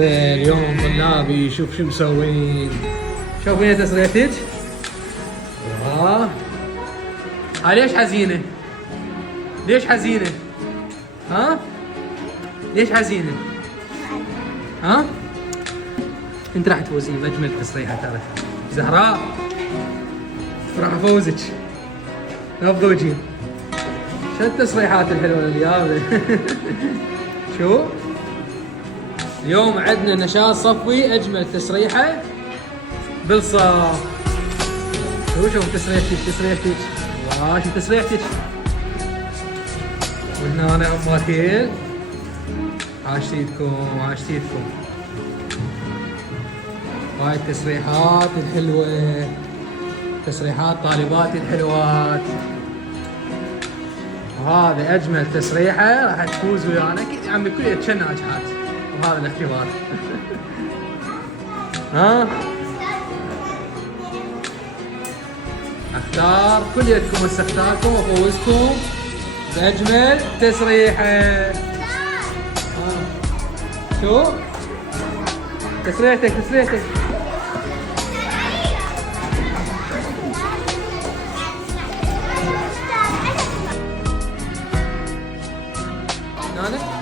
اليوم طلابي شوف شو مسوين. شوفين تسريحتك. ليش حزينة؟ ليش حزينة؟ ها؟ ليش حزينة؟ ها؟ انت راح تفوزين بأجمل تصريحة ترى. زهراء راح افوزك. نبض وجهي. شو التصريحات الحلوة اليوم؟ شو؟ اليوم عندنا نشاط صفوي اجمل تسريحه بالصف. شوف تسريحتك شوف تسريحتك. وهنا انا اماكيل. عاشتيتكم. هاي التسريحات الحلوه، تسريحات طالباتي الحلوات. وهذا اجمل تسريحه راح تفوز ويانا اكيد يا عمي. كلية شن ناجحات وهذا الاختبار. ها اختار كليتكم استختاركم وافوزكم باجمل تسريحه. شو تسريحتك؟ نانا